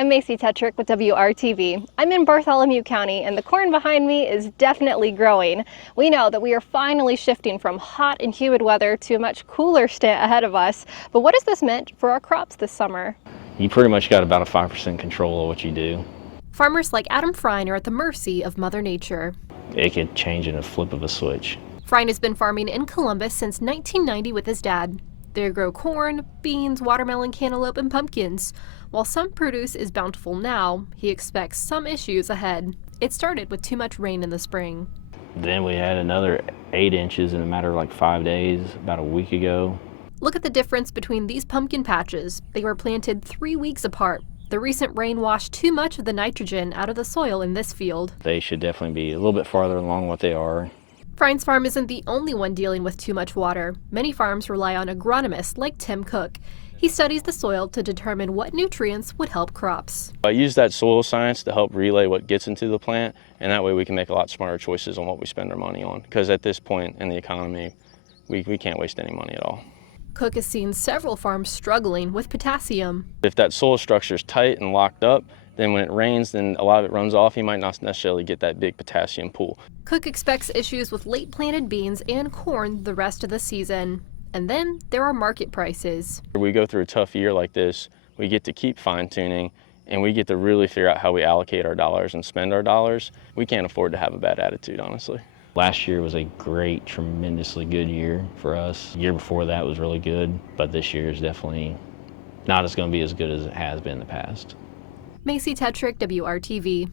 I'm Macy Tetrick with WRTV. I'm in Bartholomew County, and the corn behind me is definitely growing. We know that we are finally shifting from hot and humid weather to a much cooler stint ahead of us. But what has this meant for our crops this summer? You pretty much got about a 5% control of what you do. Farmers like Adam Frine are at the mercy of Mother Nature. It could change in a flip of a switch. Frine has been farming in Columbus since 1990 with his dad. They grow corn, beans, watermelon, cantaloupe, and pumpkins. While some produce is bountiful now, he expects some issues ahead. It started with too much rain in the spring. Then we had another 8 inches in a matter of like 5 days, about a week ago. Look at the difference between these pumpkin patches. They were planted 3 weeks apart. The recent rain washed too much of the nitrogen out of the soil in this field. They should definitely be a little bit farther along what they are. Frine's farm isn't the only one dealing with too much water. Many farms rely on agronomists like Tim Cook. He studies the soil to determine what nutrients would help crops. I use that soil science to help relay what gets into the plant, and that way we can make a lot smarter choices on what we spend our money on. Because at this point in the economy, we can't waste any money at all. Cook has seen several farms struggling with potassium. If that soil structure is tight and locked up, then when it rains, then a lot of it runs off. You might not necessarily get that big potassium pool. Cook expects issues with late planted beans and corn the rest of the season. And then there are market prices. We go through a tough year like this, we get to keep fine-tuning, and we get to really figure out how we allocate our dollars and spend our dollars. We can't afford to have a bad attitude, honestly. Last year was a great, tremendously good year for us. The year before that was really good, but this year is definitely not going to be as good as it has been in the past. Macy Tetrick, WRTV.